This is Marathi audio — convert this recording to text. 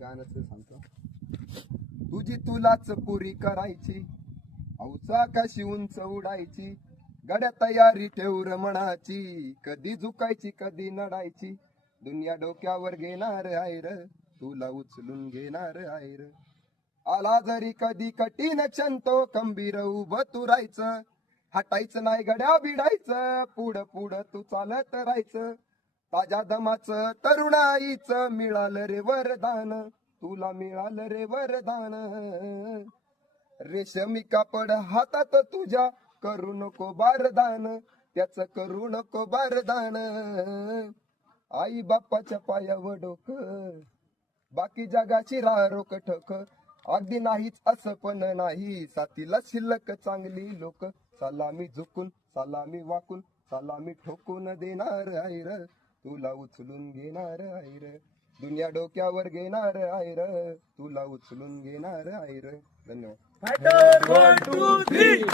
गाण्याच सांगतो. तुझी तुलाच पुरी करायची, औसा कशी उंच उडायची, गड्या तयारी ठेव र मनाची, कधी झुकायची कधी नडायची, दुनिया डोक्यावर घेणार आहे र, तुला उचलून घेणार आहे र. आला जरी कधी कठीण क्षण तो खंबीर उभं तू राहायचं, हटायचं नाही गड्या भिडायचं, पुढं पुढं तू चालत राहायचं. ताज्या दमाचं तरुणाईचं मिळालं रे वरदान, तुला मिळालं रे वरदान. रेशमी कापड हातात तुझ्या करू नको बारदान, त्याच करू नको बारदान. आई बाप्पाच्या पायावर डोकं, बाकी जगाची राह रोक ठोक, अगदी नाहीच असं पण नाही, साथीला शिल्लक चांगली लोक. सलामी झुकून सलामी वाकून सलामी ठोकून देणार आहे र, तुला उचलून घेणार आहे र, दुनिया डोक्यावर घेणार आहे र, तुला उचलून घेणार आहे र. धन्यवाद. Fighter, 1, 2, 3.